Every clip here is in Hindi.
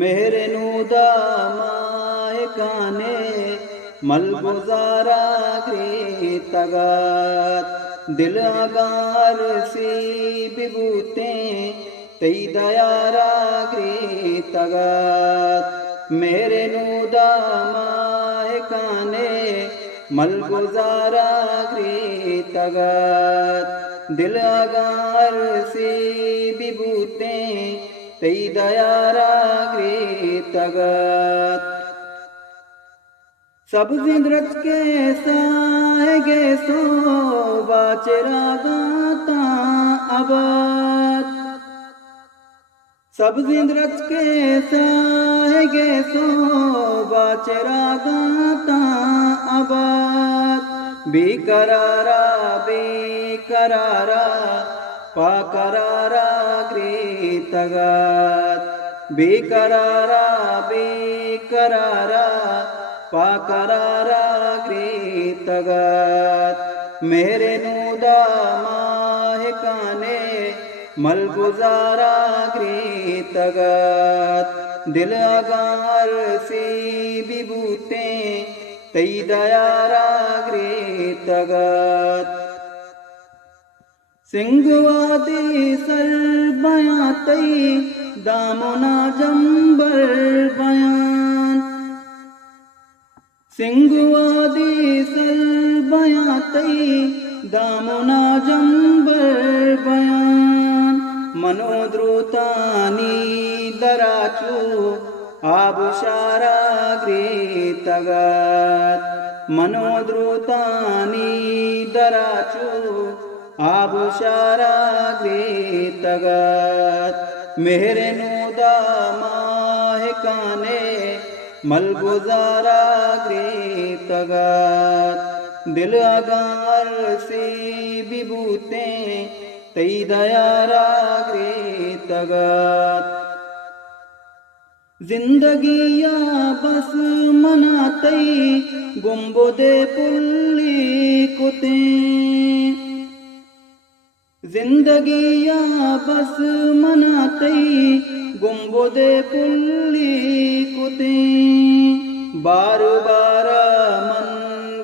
मेरे नूदा माए काने मल गुजारा तगात दिल आगार सी बिबूते तई दयारा तगात मेरे नूदा माए काने मल गुजारा तगात दिल आगार सी बिबूते तई दयारा तगात सब जिंदरत के साएगे सो बाचरा गाता आबाद सब जिंदरत के साएगे सो बाचरा गाता आबाद बेकरारा बेकरारा पाकरारा तगात बेकरारा बेकरारा पाकरारा तगात मेरे नूदा माह काने मल गुजारा तगात दिल आगार सी बिबूते तई दयारा तगात सिंगवादी सर बयां तई दामोना जंबर बयान सिंगवादी सर बयां तई दामोना जंबर बयान मनोद्रुतानी दराचू आबुशारा तगात मनोद्रुतानी दराचू आबुशारा तगात मेरे नूदा माह काने मल गुजारा तगात दिल आगार सी बिबूते तई दयारा तगात जिंदगिया बस मनातई गुम्बुदे पुल्ली कुते जिंदगिया बस मनातई गुम्बुदे पुल्ली कुते बार बार मन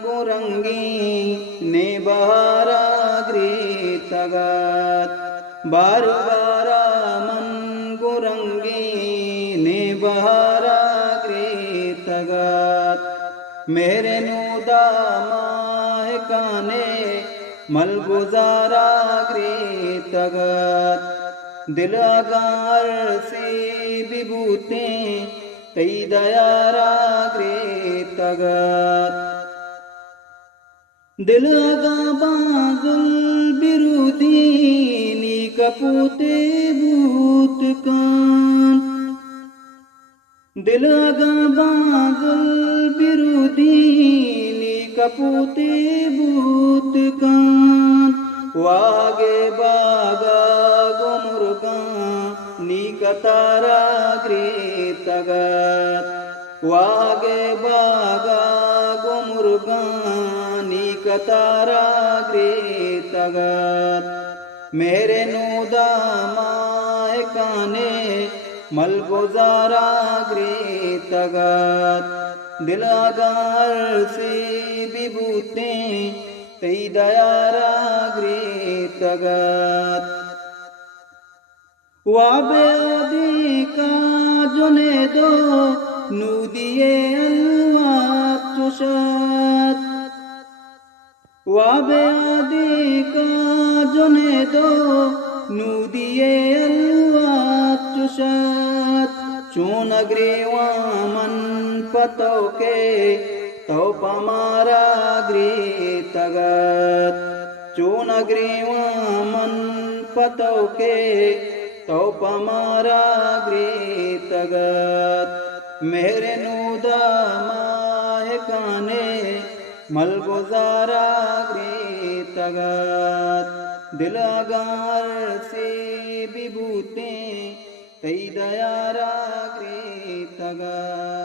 गुरंगी ने बहारा तगात बार बार मन गुरंगी ने बहारा तगात मेरे नूदा माह काने मल गुजारा तगात दिल आगार सी बिबूते तई दयारा तगात दिल आगा बाजुल बिरुदीनी कपूते भूत कान दिल आगा बाजुल बिरुदीनी कपूते भूत कान वागे बागा गुमुर्गा निकतारा तगात वागे बागा गुमुर्गा निकतारा तगात मेरे नूदा माह काने मल गुजारा तगात दिल आगार सी बिबूते तई दयारा तगात वाबे आदि का जुने दो नूदिए अलवा चुशात वाबे आदि का जुने दो नूदिए अलवा चुशात चून ग्रीवा मन पतो के तो पमारा तगात चून ग्रीवा मन पतो के तो पमारा तगात मेरे नूदा माह काने मल गुजारा तगात दिल आगार से बिबूते तई दयारा तगात।